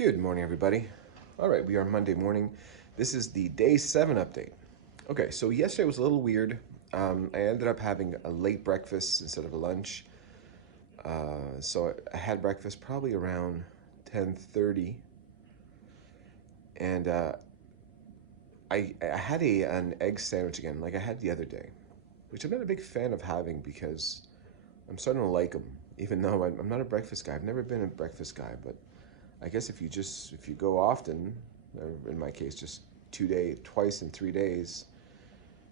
Good morning, everybody. All right, we are Monday morning. This is the day 7 update. Okay, so yesterday was a little weird. I ended up having a late breakfast instead of a lunch. So I had breakfast probably around 10:30, and I had an egg sandwich again, like I had the other day, which I'm not a big fan of having because I'm starting to like them. Even though I'm not a breakfast guy, I've never been a breakfast guy, but I guess if you go often, or in my case, just twice in 3 days,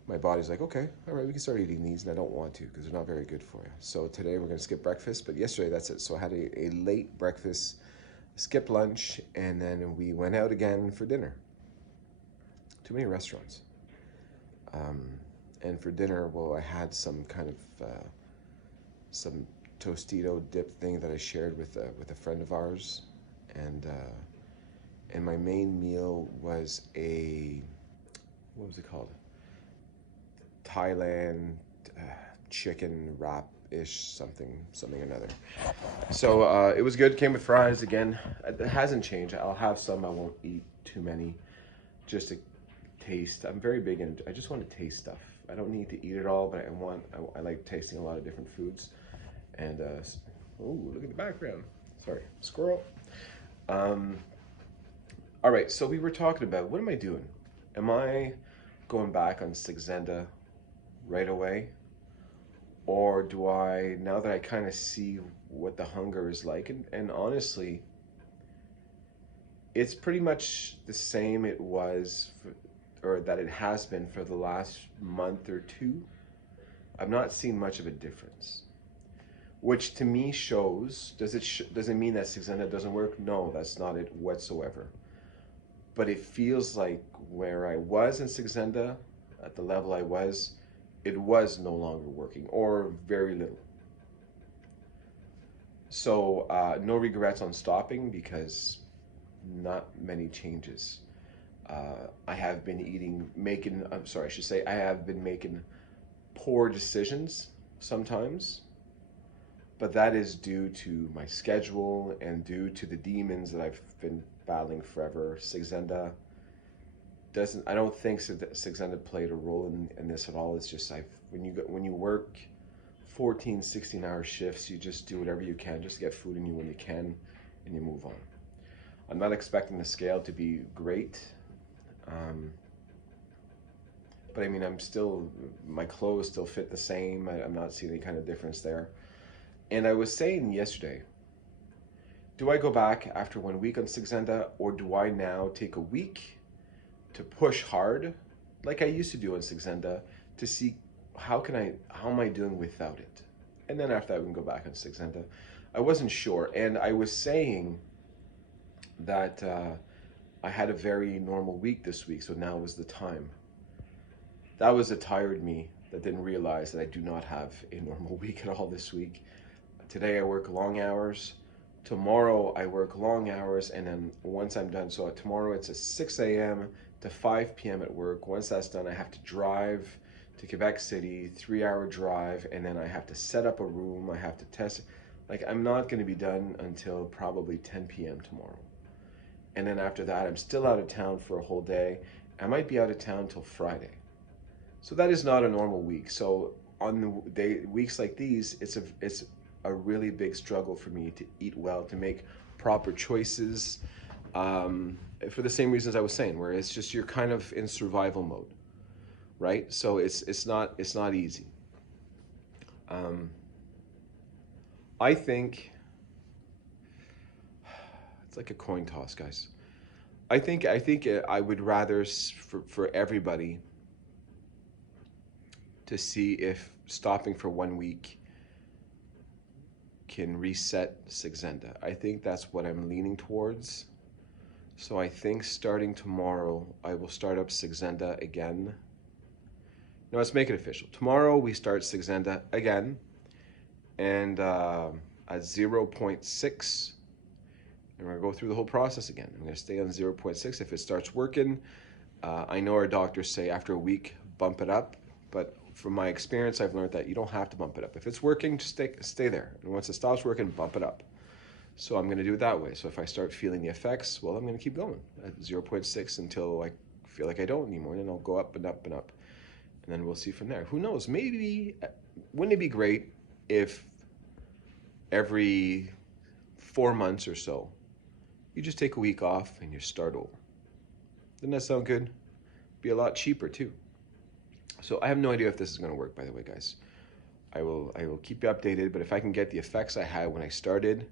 my body's like, okay, all right, we can start eating these, and I don't want to because they're not very good for you. So today we're gonna skip breakfast, but yesterday that's it. So I had a late breakfast, skipped lunch, and then we went out again for dinner. Too many restaurants. Um, and for dinner, well, I had some kind of some Tostito dip thing that I shared with a friend of ours, and my main meal was a, what was it called? Thailand uh, chicken wrap ish something another. So it was good. Came with fries again. It hasn't changed. I'll have some. I won't eat too many, just to taste. I'm very big and I just want to taste stuff. I don't need to eat it all, but I like tasting a lot of different foods. And oh, look at the background. Sorry, squirrel. Um, all right, so we were talking about what am I doing? Am I going back on Saxenda right away? Or do I, now that I kind of see what the hunger is like, and honestly, it's pretty much the same it was, or that it has been for the last month or two. I've not seen much of a difference, which to me shows, does it mean that Saxenda doesn't work? No, that's not it whatsoever. But it feels like where I was in Saxenda, at the level I was, it was no longer working, or very little. So no regrets on stopping because not many changes. I have been I'm sorry, I should say, I have been making poor decisions sometimes, but that is due to my schedule and due to the demons that I've been battling forever. Saxenda doesn't, I don't think Saxenda played a role in this at all. It's just when you work 14, 16-hour shifts, you just do whatever you can just to get food in you when you can, and you move on. I'm not expecting the scale to be great, but I mean, my clothes still fit the same. I'm not seeing any kind of difference there. And I was saying yesterday, do I go back after 1 week on Saxenda, or do I now take a week to push hard, like I used to do on Saxenda, to see how am I doing without it? And then after that, we can go back on Saxenda. I wasn't sure, and I was saying that I had a very normal week this week, so now was the time. That was a tired me that didn't realize that I do not have a normal week at all this week. Today I work long hours. Tomorrow I work long hours, and then once I'm done, so tomorrow it's a 6 a.m. to 5 p.m. at work. Once that's done, I have to drive to Quebec City, 3-hour drive, and then I have to set up a room. I have to test. Like, I'm not going to be done until probably 10 p.m. tomorrow. And then after that, I'm still out of town for a whole day. I might be out of town till Friday. So that is not a normal week. So on the weeks like these, it's a really big struggle for me to eat well, to make proper choices, for the same reasons I was saying, where it's just you're kind of in survival mode, right? So it's not easy. Um, I think it's like a coin toss, guys. I think I would rather for everybody to see if stopping for 1 week can reset Saxenda. I think that's what I'm leaning towards. So I think starting tomorrow, I will start up Saxenda again. No, let's make it official. Tomorrow we start Saxenda again, and at 0.6, and we're gonna go through the whole process again. I'm gonna stay on 0.6. If it starts working, I know our doctors say after a week, bump it up, but from my experience, I've learned that you don't have to bump it up. If it's working, just stay there. And once it stops working, bump it up. So I'm going to do it that way. So if I start feeling the effects, well, I'm going to keep going at 0.6 until I feel like I don't anymore. And then I'll go up and up and up. And then we'll see from there. Who knows? Maybe, wouldn't it be great if every 4 months or so, you just take a week off and you start over? Doesn't that sound good? Be a lot cheaper too. So I have no idea if this is going to work, by the way, guys. I will keep you updated, but if I can get the effects I had when I started,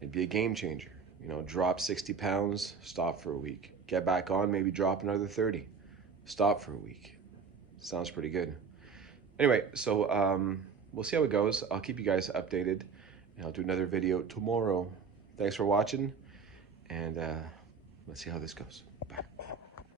it'd be a game changer. You know, drop 60 pounds, stop for a week. Get back on, maybe drop another 30. Stop for a week. Sounds pretty good. Anyway, so we'll see how it goes. I'll keep you guys updated, and I'll do another video tomorrow. Thanks for watching, and let's see how this goes. Bye.